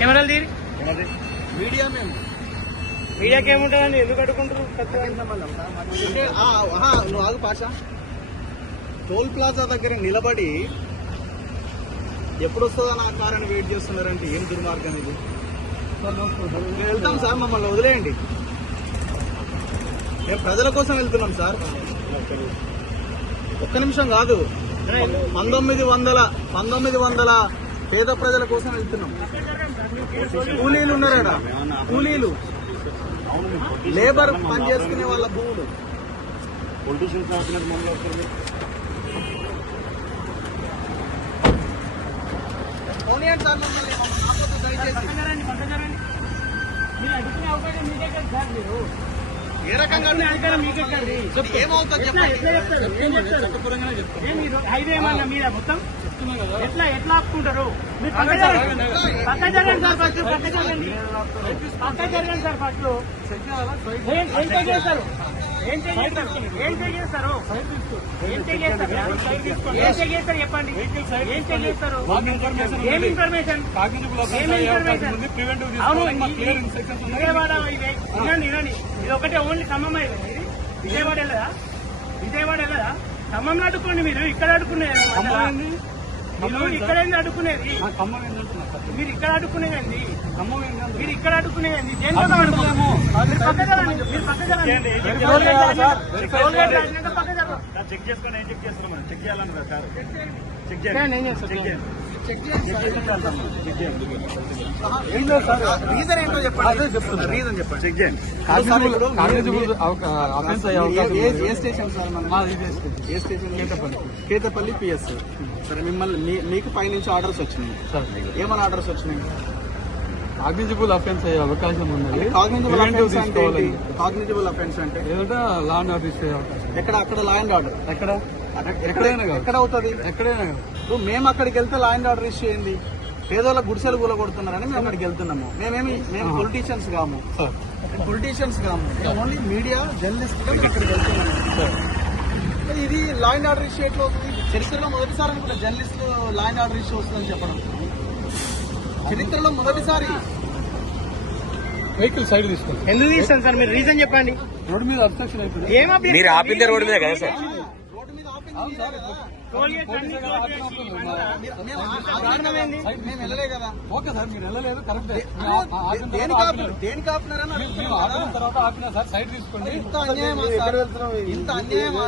కెమెరాలు తీరి మీడియా మేము మీడియాకి ఏముంటుందండి? ఎందుకు అడుగుకుంటారు? నువ్వు ఆగు పాష. టోల్ ప్లాజా దగ్గర నిలబడి ఎప్పుడు వస్తుందో నా కారణం వెయిట్ చేస్తున్నారంటే ఏం దుర్మార్గం ఇది? మేము వెళ్తాం సార్, మమ్మల్ని వదిలేయండి. మేము ప్రజల కోసం వెళ్తున్నాం సార్. ఒక్క నిమిషం కాదు, 1900 పేద ప్రజల కోసం వెళ్తున్నాం. కూలీలు ఉన్నారా? కూలీలు, లేబర్ పని చేసుకునే వాళ్ళ భూములు. పొలిటీషియన్స్ రాసినట్టు మమ్మల్ని వస్తుంది. పోనీయండి సార్, మమ్మల్ని దయచేసి. ఏ రకంగా ఏమవుతుంది హైవే ఏమన్నా మీద మొత్తం ఎట్లా ఆపుకుంటారు? పక్క జరగండి సార్, ఫస్ట్ పక్క జరగండి సార్. ఫస్ట్ ఏం చేస్తారు? చెప్పండి. ఏం చేస్తారు? ఏం ఇన్ఫర్మేషన్? విజయవాడ వినండి, ఇది ఒకటే ఓన్లీ ఖమ్మం హైవే. విజయవాడ వెళ్ళదా? ఖమ్మంలో అడుక్కోండి. మీరు ఇక్కడ అడుక్కునేది, మీరు ఇక్కడ అడుక్కునేది, మీరు ఇక్కడ అడుక్కునేదండి, మీరు ఇక్కడ అడుక్కునేదండి. దేనికోసం అడుగుతున్నాము? మీరు పక్క జరగండి. చెక్ చేసుకొని ఏం చెక్ చేస్తున్నాం? చెక్ చేయాలని సార్, చెక్ రీజన్ ఏంటో చెప్పండి. రీజన్ చెప్పండి. చెక్ చేయండి. ఏ స్టేషన్ సార్? ఏ స్టేషన్? కేతపల్లి పిఎస్. సరే, మిమ్మల్ని మీకు పైనుంచి ఆర్డర్స్ వచ్చినాయి సార్. ఏమైనా ఆర్డర్స్ వచ్చినాయి? కాగ్నిజిబుల్ అఫెన్స్ అయ్యే అవకాశం ఉన్నది. కాగ్నిజిబుల్ అఫెన్స్ అంటే ఏదంటే లా అండ్ ఆర్డర్ ఇచ్చే అవకాశం. ఎక్కడ? అక్కడ లా అండ్ ఆర్డర్ ఎక్కడ అవుతుంది? ఎక్కడైనా ఇప్పుడు మేము అక్కడికి వెళ్తే లా అండ్ ఆర్డర్ ఇష్యూ ఏంది? పేదోళ్ళ గుడిసెలు కూలగొడుతున్నారని మేము అక్కడికి వెళ్తున్నాము. మేము పొలిటీషియన్స్ కాము, మేము ఓన్లీ మీడియా జర్నలిస్ట్ గా మేము అక్కడికి వెళ్తున్నాము. ఇది లా అండ్ ఆర్డర్ ఇష్యూ ఎట్లా అవుతుంది? చరిత్రలో మొదటిసారి అనుకుంటా journalist law and order issue వస్తుందని చెప్పడం. చరిత్రలో మొదటిసారి. వెహికల్ సైడ్ తీసుకోండి. ఎందుకు తీస్తాను సార్? మీరు రీజన్ చెప్పండి. రోడ్డు మీద అబ్స్ట్రక్షన్ అయిపోయింది. మీరు ఆపిందే రోడ్డు మీద కదా సార్? రోడ్డు మీద ఆపింది మేము వెళ్ళలే కదా. ఓకే సార్, మీరు వెళ్ళలేదు, కరెక్ట్. దేనికి ఆపినారని తర్వాత ఆపినా సార్, సైడ్ తీసుకోండి. ఇంత అన్యాయమా సార్? ఇంత అన్యాయమా?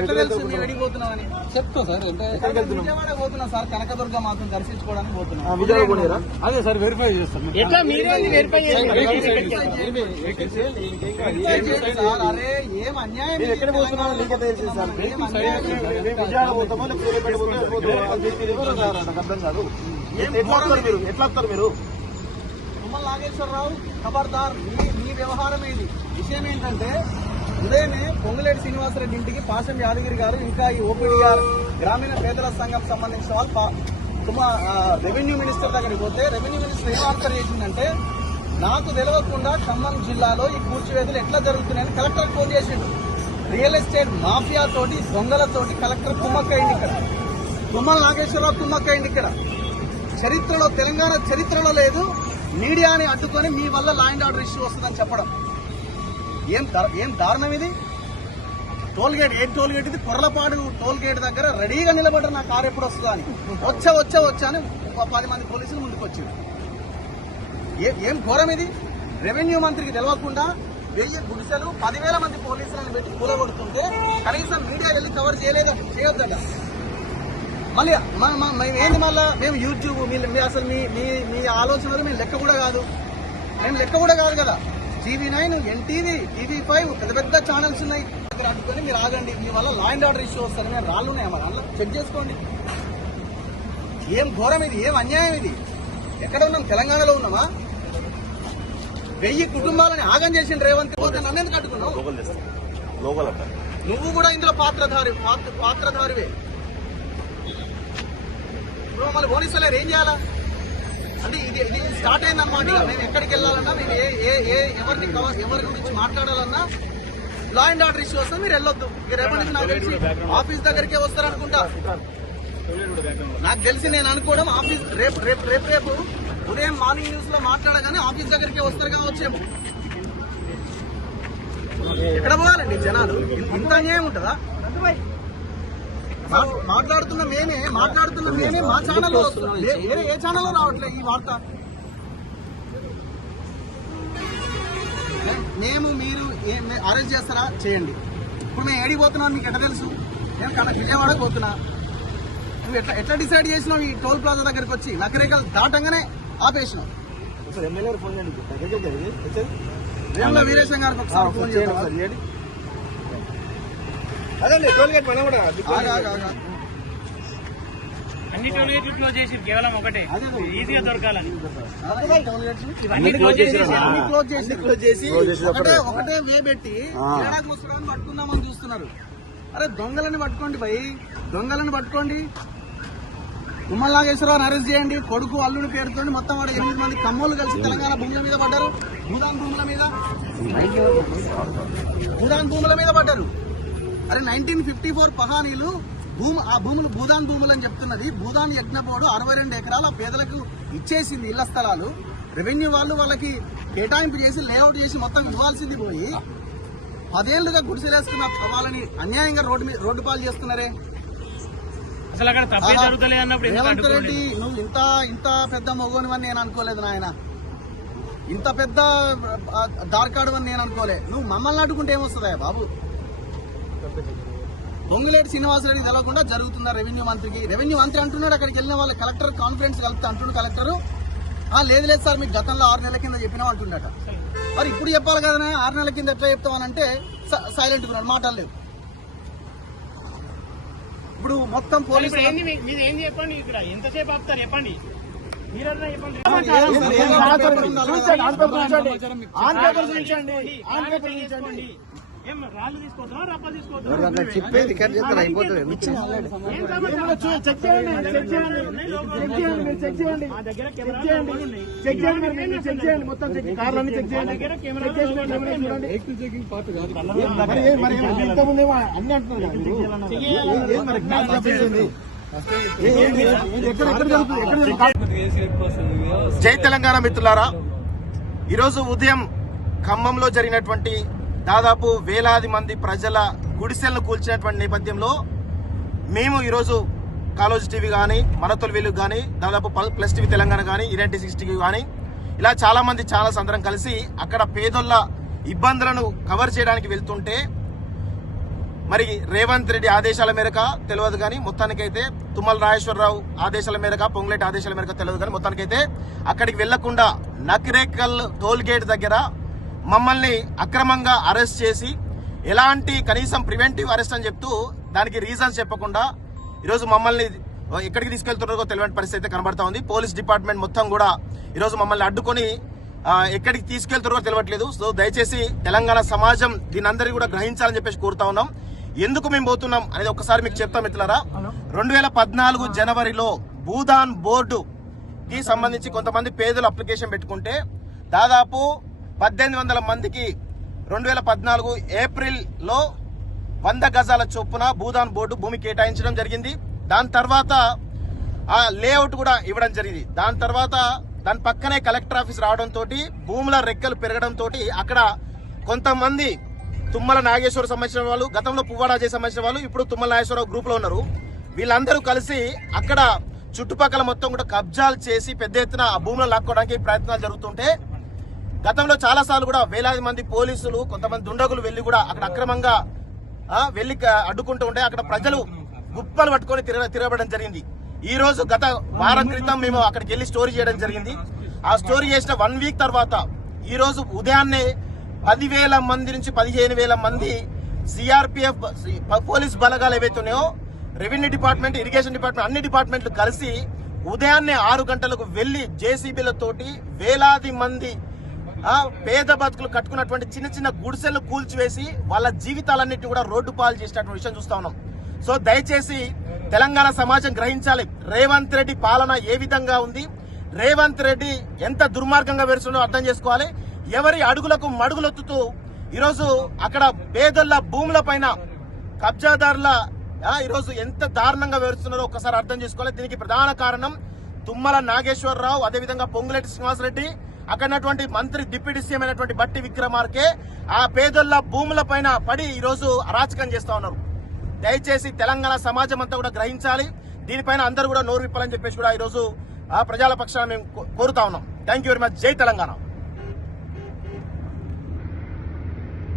ఎట్లా తెలుసు మీరు అడిగిపోతున్నామని? చెప్తా సార్. అంటే విజయవాడ పోతున్నా సార్, కనకదుర్గ మాత్రం దర్శించుకోవడానికి పోతున్నా. అదే సార్, వెరిఫై చేస్తాం. ఎట్లా మీరే వెరిఫై చేస్తారు? అరే ఏం అన్యాయం! ఎక్కడ పోతున్నారో నీకే తెలుసు సార్. విజయవాడ పోతామో అర్థం కాదు. ఎట్లా వస్తారు మీరు? తుమ్మల నాగేశ్వరరావు ఖబర్దార్, మీ వ్యవహారం ఇది. విషయం ఏంటంటే, ఉదయమే పొంగులేటి శ్రీనివాసరెడ్డి ఇంటికి పాశం యాదగిరి గారు, ఇంకా ఈ ఓపీడీ గారు, గ్రామీణ పేదల సంఘం సంబంధించిన వాళ్ళు రెవెన్యూ మినిస్టర్ దగ్గరికి పోతే, రెవెన్యూ మినిస్టర్ ఏం ఆన్సర్ చేసిందంటే, నాకు తెలియకుండా ఖమ్మం జిల్లాలో ఈ కూల్చివేతలు ఎట్లా జరుగుతున్నాయని కలెక్టర్ ఫోన్ చేసిండు. రియల్ ఎస్టేట్ మాఫియా తోటి, దొంగలతోటి కలెక్టర్ కుమ్మక్కయింది ఇక్కడ. తుమ్మల నాగేశ్వరరావు కుమ్మక్కయింది ఇక్కడ. చరిత్రలో, తెలంగాణ చరిత్రలో లేదు మీడియాని అడ్డుకొని మీ వల్ల లా అండ్ ఆర్డర్ ఇష్యూ వస్తుందని చెప్పడం. ఏం దారుణం ఇది? టోల్ గేట్ ఇది? కొర్లపాడు టోల్ గేట్ దగ్గర రెడీగా నిలబడ్డారు, నా కారు ఎప్పుడు వస్తుందా అని. వచ్చా అని 10 మంది పోలీసులు ముందుకు వచ్చారు. ఏం ఘోరం ఇది? రెవెన్యూ మంత్రికి తెలవకుండా 1000 గుడిసెలు, 10,000 మంది పోలీసులను పెట్టి కూలగొడుతుంటే కనీసం మీడియా వెళ్ళి కవర్ చేయొద్దట. మళ్ళీ ఏంది? మళ్ళీ మేము యూట్యూబ్, అసలు మీ ఆలోచనలు మేము లెక్క కూడా కాదు కదా. TV9, NTV, TV5 పెద్ద ఛానల్స్ ఉన్నాయి. దగ్గర అడ్డుకొని మీరు ఆగండి, మీ వల్ల లా అండ్ ఆర్డర్ ఇష్యూ వస్తుంది. మేము రాళ్ళు ఉన్నాయి మరి, అందులో చెక్ చేసుకోండి. ఏం ఘోరం ఇది? ఏం అన్యాయం ఇది? ఎక్కడ ఉన్నాం? తెలంగాణలో ఉన్నామా? 1000 కుటుంబాలని ఆగం చేసిన రేవంత్ పోతే నన్ను ఎందుకు అడ్డుకున్నావు? నువ్వు కూడా ఇందులో పాత్రధారివే. ఇప్పుడు మళ్ళీ పోలీసులు ఏం చేయాలా అంటే ఇది స్టార్ట్ అయిందన్నమాట. మేము ఎక్కడికి వెళ్ళాలన్నా, మేము ఎవరి గురించి మాట్లాడాలన్నా లా అండ్ ఆర్డర్ ఇష్యూ వస్తే మీరు వెళ్ళొద్దు. రేపటి నుంచి నాకు తెలిసి ఆఫీస్ దగ్గరికే వస్తారనుకుంటా. నాకు తెలిసి నేను అనుకోవడం ఆఫీస్ రేపు ఉదయం మార్నింగ్ న్యూస్ లో మాట్లాడగానే ఆఫీస్ దగ్గరికి వస్తారు కావచ్చేమో. ఎక్కడ పోవాలండి జనాలు? ఇంత అన్యాయం ఉంటుందా? మాట్లాడుతున్న మేమే మా ఛానల్లో వస్తున్నాం, వేరే ఏ ఛానల్లో రావట్లేదు ఈ వార్త. మీరు అరెస్ట్ చేస్తారా? చేయండి. ఇప్పుడు మేము ఏడికి పోతున్నాను మీకు ఎట్లా తెలుసు? నేను విజయవాడకు పోతున్నా. నువ్వు ఎట్లా డిసైడ్ చేసినావు? ఈ టోల్ ప్లాజా దగ్గరికి వచ్చి నకరేకలు దాటంగానే ఆపేసినావు. ఎమ్మెల్యే ఫోన్ చేయండి. వీరేశం గారికి ఒకసారి ఫోన్ చేయండి. అదే టోల్ గేట్ పైన కూడా అన్ని టోల్ గేట్లు క్లోజ్ చేసి కేవలం ఒకటే ఈజీగా దొరకాలని క్లోజ్ చేసి ఒకటే వే పెట్టి ఏడాది ముసలాన్ని పట్టుకుందామని చూస్తున్నారు. అరే దొంగలని పట్టుకోండి భయ్, దొంగలని పట్టుకోండి. తుమ్మల నాగేశ్వరరావుని అరెస్ట్ చేయండి. కొడుకు అల్లుడి పేరుతో మొత్తం వాడు 8 మంది కమ్మోళ్ళు కలిసి తెలంగాణ భూముల మీద పడ్డారు. భూదాన్ భూముల మీద పడ్డారు. అరే 1954 పహానీలు ఆ భూములు భూదాన్ భూములు అని చెప్తున్నది. భూదాన్ యజ్ఞ బోర్డు 62 ఎకరాలు ఆ పేదలకు ఇచ్చేసింది ఇళ్ల స్థలాలు. రెవెన్యూ వాళ్ళు వాళ్ళకి కేటాయింపు చేసి లేఅవుట్ చేసి మొత్తం ఇవ్వాల్సింది పోయి 10 ఏళ్లుగా గుడిసెలేసుకున్న వాళ్ళని అన్యాయంగా రోడ్డు పాలు చేస్తున్నారే. అసలు అక్కడ తప్పే జరుగుతలే అన్నప్పుడు రేవంత్ రెడ్డి నువ్వు ఇంత పెద్ద మొగోనివని నేను అనుకోలేదు నాయన. ఇంత పెద్ద దార్కాడు అని నేను అనుకోలే. నువ్వు మమ్మల్ని అడ్డుకుంటే ఏమొస్తుందా బాబు? పొంగులేటి శ్రీనివాసరెడ్డి తెలవకుండా జరుగుతుందా రెవెన్యూ మంత్రికి? రెవెన్యూ మంత్రి అంటున్నాడు అక్కడికి వెళ్ళిన వాళ్ళ కలెక్టర్ కాన్ఫరెన్స్ కలుపుతా అంటున్నాడు. కలెక్టర్ లేదు సార్ మీకు గతంలో 6 నెలల కింద చెప్పినాం అంటున్నట. మరి ఇప్పుడు చెప్పాలి కదా, 6 నెలల కింద ఎట్లా చెప్తామనంటే సైలెంట్ ఉన్నాడు, మాట్లాడలేదు. ఇప్పుడు మొత్తం పోలీసు ఏం చెప్పండి, ఇక్కడ ఎంతసేపు ఆపుతారు చెప్పండి. మీరన్నా చెప్పండి. ఏం రాళ్ళు తీసుకోవద్దా, రప్పలు తీసుకోవద్దా? చెప్పేది అయిపోతుంది. జై తెలంగాణ మిత్రులారా, ఈరోజు ఉదయం ఖమ్మంలో జరిగినటువంటి దాదాపు వేలాది మంది ప్రజల గుడిసెలను కూల్చినటువంటి నేపథ్యంలో మేము ఈరోజు కాలోజీ టీవీ కానీ, మనతోలు వెలుగు కానీ, దాదాపు ప్లస్ టీవీ తెలంగాణ కానీ, ఈరెంటి 6 టీవీ కానీ ఇలా చాలా మంది ఛానల్స్ అందరం కలిసి అక్కడ పేదోళ్ళ ఇబ్బందులను కవర్ చేయడానికి వెళ్తుంటే మరి రేవంత్ రెడ్డి ఆదేశాల మేరకు తెలియదు కానీ మొత్తానికైతే తుమ్మల నాగేశ్వరరావు ఆదేశాల మేరకు, పొంగులేటి ఆదేశాల మేరకు తెలియదు కానీ మొత్తానికైతే అక్కడికి వెళ్లకుండా నకిరేకల్ టోల్ గేట్ దగ్గర మమ్మల్ని అక్రమంగా అరెస్ట్ చేసి ఎలాంటి కనీసం ప్రివెంటివ్ అరెస్ట్ అని చెప్తూ దానికి రీజన్స్ చెప్పకుండా ఈరోజు మమ్మల్ని ఎక్కడికి తీసుకెళ్తున్నారో తెలియని పరిస్థితి అయితే కనబడతా ఉంది. పోలీస్ డిపార్ట్మెంట్ మొత్తం కూడా ఈరోజు మమ్మల్ని అడ్డుకొని ఎక్కడికి తీసుకెళ్తున్నారో తెలియట్లేదు. సో దయచేసి తెలంగాణ సమాజం దీని అందరికీ కూడా గ్రహించాలని చెప్పేసి కోరుతా ఉన్నాం. ఎందుకు మేము పోతున్నాం అనేది ఒకసారి మీకు చెప్తాం మిత్రులారా. 2014 జనవరిలో భూదాన్ బోర్డుకి సంబంధించి కొంతమంది పేదలు అప్లికేషన్ పెట్టుకుంటే దాదాపు 1800 మందికి 2014 ఏప్రిల్లో 100 గజాల చొప్పున భూదాన్ బోర్డు భూమి కేటాయించడం జరిగింది. దాని తర్వాత ఆ లేఅవుట్ కూడా ఇవ్వడం జరిగింది. దాని తర్వాత దాని పక్కనే కలెక్టర్ ఆఫీస్ రావడంతో భూముల రెక్కలు పెరగడంతో అక్కడ కొంతమంది తుమ్మల నాగేశ్వర సంబంధించిన వాళ్ళు, గతంలో పువ్వాడాజీ సంబంధించిన వాళ్ళు, ఇప్పుడు తుమ్మల నాగేశ్వరరావు గ్రూప్ లో ఉన్నారు. వీళ్ళందరూ కలిసి అక్కడ చుట్టుపక్కల మొత్తం కూడా కబ్జాలు చేసి పెద్ద ఎత్తున ఆ భూములను లాక్కోవడానికి ప్రయత్నాలు జరుగుతుంటే గతంలో చాలా సార్లు కూడా వేలాది మంది పోలీసులు, కొంతమంది దుండగులు వెళ్లి కూడా అక్కడ అక్రమంగా వెళ్లి అడ్డుకుంటూ ఉంటే అక్కడ ప్రజలు గుప్పలు పట్టుకొని తిరగబడడం జరిగింది. ఈ రోజు గత వారం క్రితం మేము అక్కడికి వెళ్లి స్టోరీ చేయడం జరిగింది. ఆ స్టోరీ చేసిన 1 వీక్ తర్వాత ఈ రోజు ఉదయాన్నే 10,000 మంది నుంచి 15,000 మంది సిఆర్పిఎఫ్ పోలీస్ బలగాలు ఏవైతే ఉన్నాయో, రెవెన్యూ డిపార్ట్మెంట్, ఇరిగేషన్ డిపార్ట్మెంట్, అన్ని డిపార్ట్మెంట్లు కలిసి ఉదయాన్నే 6 గంటలకు వెళ్లి జేసీబీలతోటి వేలాది మంది పేద బతుకులు కట్టుకున్నటువంటి చిన్న చిన్న గుడిసెలు కూల్చివేసి వాళ్ళ జీవితాలన్నింటినీ కూడా రోడ్డు పాలు చేసినటువంటి విషయం చూస్తా ఉన్నాం. సో దయచేసి తెలంగాణ సమాజం గ్రహించాలి, రేవంత్ రెడ్డి పాలన ఏ విధంగా ఉంది, రేవంత్ రెడ్డి ఎంత దుర్మార్గంగా వేరుస్తుందో అర్థం చేసుకోవాలి. ఎవరి అడుగులకు మడుగులొత్తుతూ ఈరోజు అక్కడ పేదల భూముల పైన కబ్జాదారుల ఈరోజు ఎంత దారుణంగా వేరుస్తున్నారో ఒకసారి అర్థం చేసుకోవాలి. దీనికి ప్రధాన కారణం తుమ్మల నాగేశ్వరరావు, అదేవిధంగా పొంగులేటి శ్రీనివాసరెడ్డి, అక్కడటువంటి మంత్రి డిప్యూటీ సీఎం అయినటువంటి బట్టి విక్రమార్కే ఆ పేదోళ్ల భూముల పైన పడి ఈరోజు అరాచకం చేస్తా ఉన్నారు. దయచేసి తెలంగాణ సమాజం అంతా కూడా గ్రహించాలి. దీనిపైన అందరూ కూడా నోరు విప్పాలని చెప్పేసి కూడా ఈరోజు ఆ ప్రజల పక్షాన మేము కోరుతా ఉన్నాం. Thank you very much. జై తెలంగాణ.